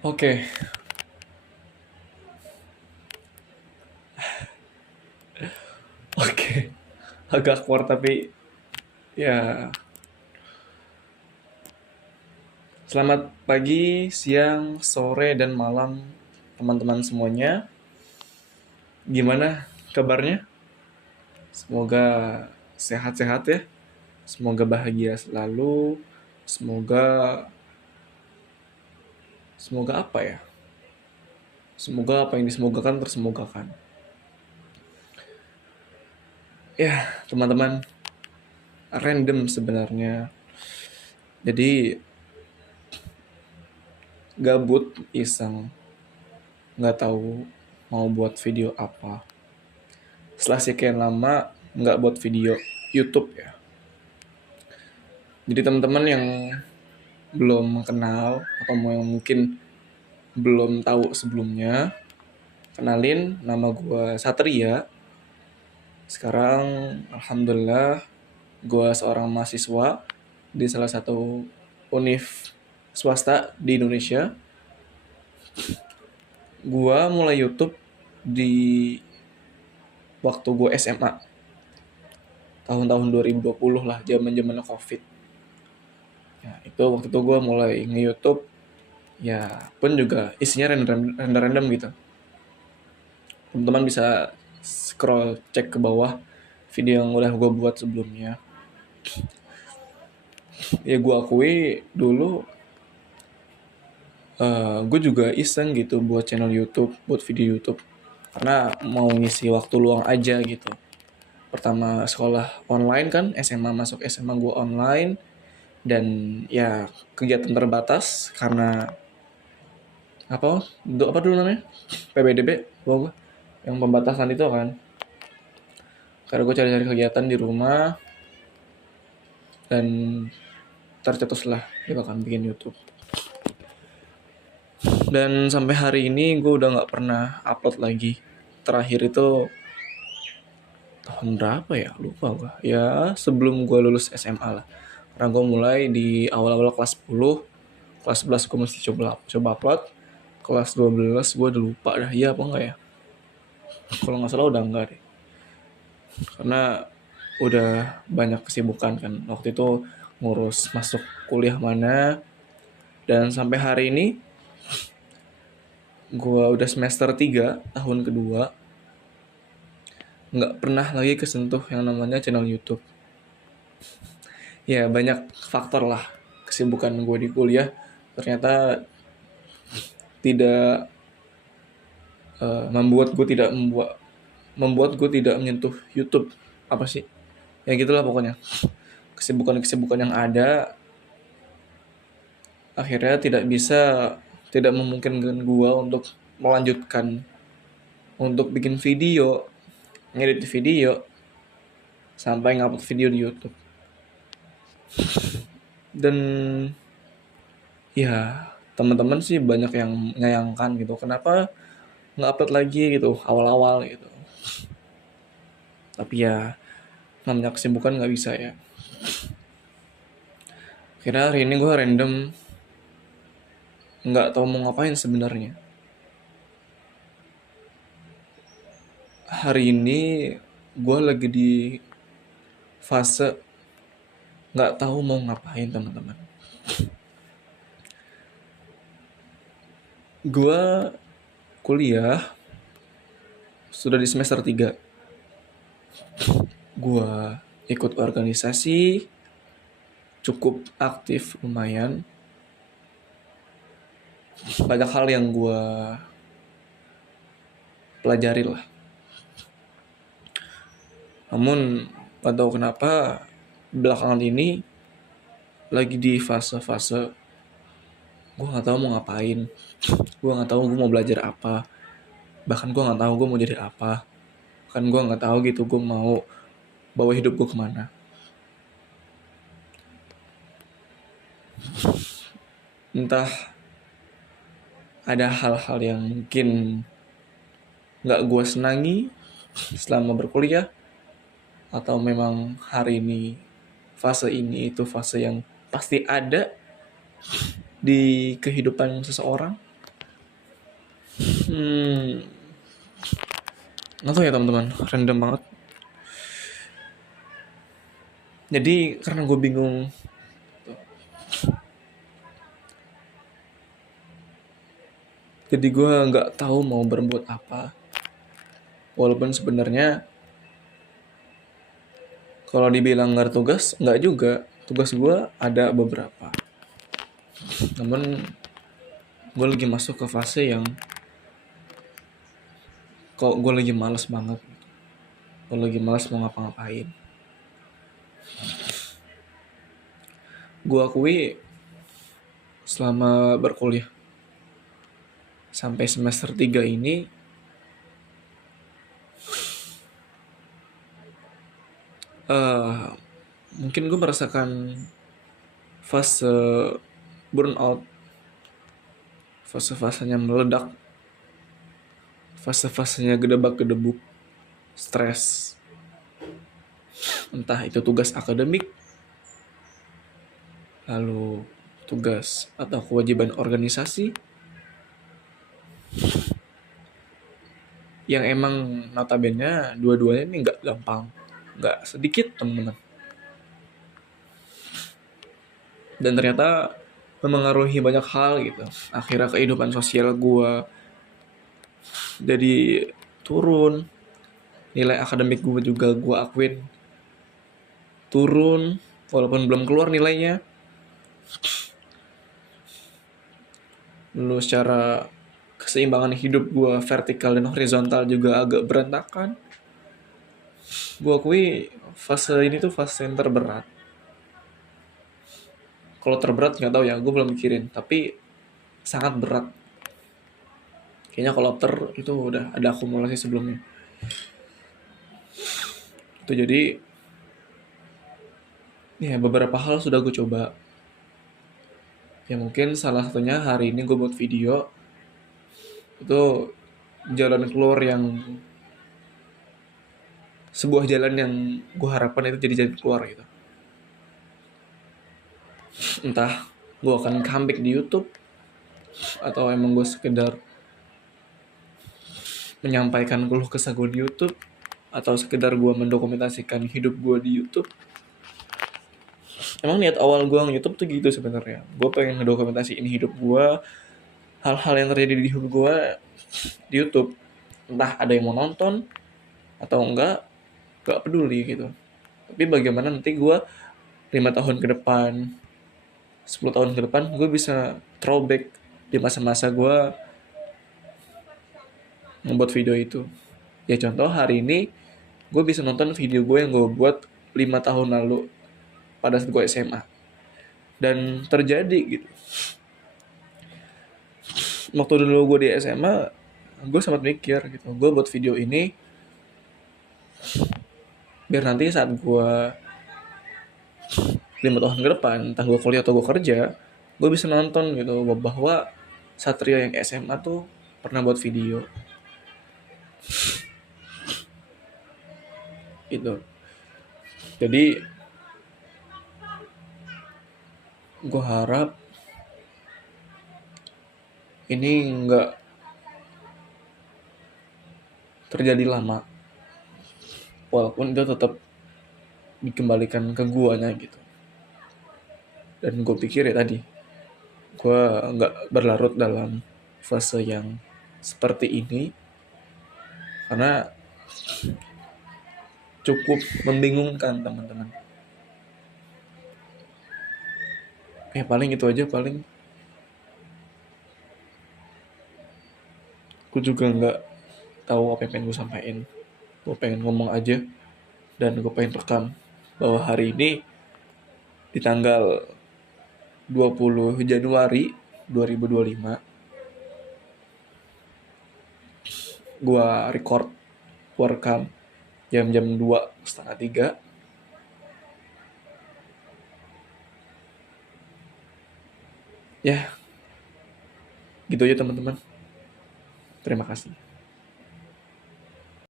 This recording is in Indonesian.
Oke, oke. Agak keluar tapi ya selamat pagi, siang, sore, dan malam teman-teman semuanya. Gimana kabarnya? Semoga sehat-sehat ya. Semoga bahagia selalu. Semoga semoga apa ya? Semoga apa yang disemogakan tersemogakan. Ya, teman-teman, random sebenarnya. Jadi gabut, iseng, nggak tahu mau buat video apa. Setelah sekian lama nggak buat video YouTube ya. Jadi teman-teman yang belum kenal atau mau yang mungkin belum tahu sebelumnya, kenalin, nama gue Satria. Sekarang alhamdulillah gue seorang mahasiswa di salah satu univ swasta di Indonesia. Gue mulai YouTube di waktu gue SMA, tahun-tahun 2020 lah, zaman-zaman Covid. Ya, itu waktu itu gue mulai nge-YouTube, ya pun juga isinya random gitu. Teman-teman bisa scroll cek ke bawah video yang udah gue buat sebelumnya. Ya gue akui dulu gue juga iseng gitu buat channel YouTube, buat video YouTube. Karena mau ngisi waktu luang aja gitu. Pertama sekolah online kan, SMA, masuk SMA gue online. Dan ya kegiatan terbatas karena apa dulu namanya, PBDB gue, yang pembatasan itu kan. Karena gue cari-cari kegiatan di rumah dan tercetuslah gitu kan bikin YouTube. Dan sampai hari ini gue udah nggak pernah upload lagi. Terakhir itu tahun berapa ya, lupa gue. Ya sebelum gue lulus SMA lah. Karena gue mulai di awal-awal kelas 10, kelas 11 gue mesti coba upload. Kelas 12 gue udah lupa dah, iya apa enggak ya. Kalau nggak salah udah enggak deh. Karena udah banyak kesibukan kan. Waktu itu ngurus masuk kuliah mana. Dan sampai hari ini gue udah semester 3 tahun kedua, nggak pernah lagi kesentuh yang namanya channel YouTube. Ya banyak faktor lah, kesibukan gue di kuliah ternyata tidak membuat gue tidak menyentuh YouTube. Apa sih ya, gitulah pokoknya. Kesibukan-kesibukan yang ada akhirnya tidak memungkinkan gue untuk melanjutkan untuk bikin video, ngedit video, sampai ngupload video di YouTube. Dan ya teman-teman sih banyak yang menyayangkan gitu, kenapa nggak upload lagi gitu awal-awal gitu. Tapi ya namanya kesibukan nggak bisa ya. Akhirnya hari ini gue random, nggak tahu mau ngapain sebenarnya. Hari ini gue lagi di fase nggak tahu mau ngapain teman-teman. Gue kuliah sudah di semester 3. Gue ikut organisasi, cukup aktif lumayan. Banyak hal yang gue pelajari lah. Namun gak tahu kenapa belakangan ini lagi di fase-fase gue nggak tahu mau ngapain. Gue nggak tahu gue mau belajar apa. Bahkan gue nggak tahu gue mau jadi apa. Bahkan gue nggak tahu gitu gue mau bawa hidup gue kemana. Entah ada hal-hal yang mungkin nggak gue senangi selama berkuliah, atau memang hari ini fase ini itu fase yang pasti ada di kehidupan seseorang. Hmm, nggak tahu ya teman-teman, random banget. Jadi karena gue bingung, jadi gue nggak tahu mau berbuat apa. Walaupun sebenarnya kalau dibilang nggak ada tugas, nggak juga. Tugas gue ada beberapa. Namun gue lagi masuk ke fase yang kok gue lagi males banget. Gue lagi males mau ngapa-ngapain. Gue akui selama berkuliah sampai semester 3 ini, eh mungkin gue merasakan fase burnout, fase-fasenya meledak, fase-fasenya gedebak-gedebuk, stres. Entah itu tugas akademik, lalu tugas atau kewajiban organisasi, yang emang notabene dua-duanya ini nggak gampang, nggak sedikit teman-teman. Dan ternyata memengaruhi banyak hal gitu. Akhirnya kehidupan sosial gue jadi turun, nilai akademik gue juga gue akuin turun, walaupun belum keluar nilainya. Lalu secara keseimbangan hidup gue vertikal dan horizontal juga agak berantakan. Gue akui fase ini tuh fase yang terberat. Kalau terberat nggak tahu ya, gue belum mikirin. Tapi sangat berat. Kayaknya kalau itu udah ada akumulasi sebelumnya. Itu jadi ya beberapa hal sudah gue coba. Ya mungkin salah satunya hari ini gue buat video itu jalan keluar yang sebuah jalan yang gue harapkan itu jadi jalan keluar gitu. Entah gue akan comeback di YouTube atau emang gue sekedar menyampaikan keluh kesah gue di YouTube atau sekedar gue mendokumentasikan hidup gue di YouTube. Emang niat awal gue nge-YouTube tuh gitu sebenarnya. Gue pengen ngedokumentasiin hidup gue, hal-hal yang terjadi di hidup gue di YouTube. Entah ada yang mau nonton atau enggak, gak peduli gitu. Tapi bagaimana nanti gue 5 tahun ke depan, 10 tahun ke depan, gue bisa throwback di masa-masa gue membuat video itu. Ya contoh hari ini, gue bisa nonton video gue yang gue buat 5 tahun lalu pada saat gue SMA. Dan terjadi gitu. Waktu dulu gue di SMA, gue sempat mikir gitu, gue buat video ini biar nanti saat gue 5 tahun ke depan, entah gue kuliah atau gue kerja, gue bisa nonton gitu bahwa Satria yang SMA tuh pernah buat video gitu. Jadi gue harap ini nggak terjadi lama, walaupun itu tetap dikembalikan ke guanya gitu. Dan gue pikir ya tadi, gue nggak berlarut dalam fase yang seperti ini karena cukup membingungkan teman-teman. Ya paling itu aja, paling gue juga nggak tahu apa yang pengen gue sampaikan. Gue pengen ngomong aja dan gue pengen rekam bahwa hari ini di tanggal 20 Januari 2025 gue record, gue rekam jam-jam 2:30. Ya gitu aja teman-teman, terima kasih.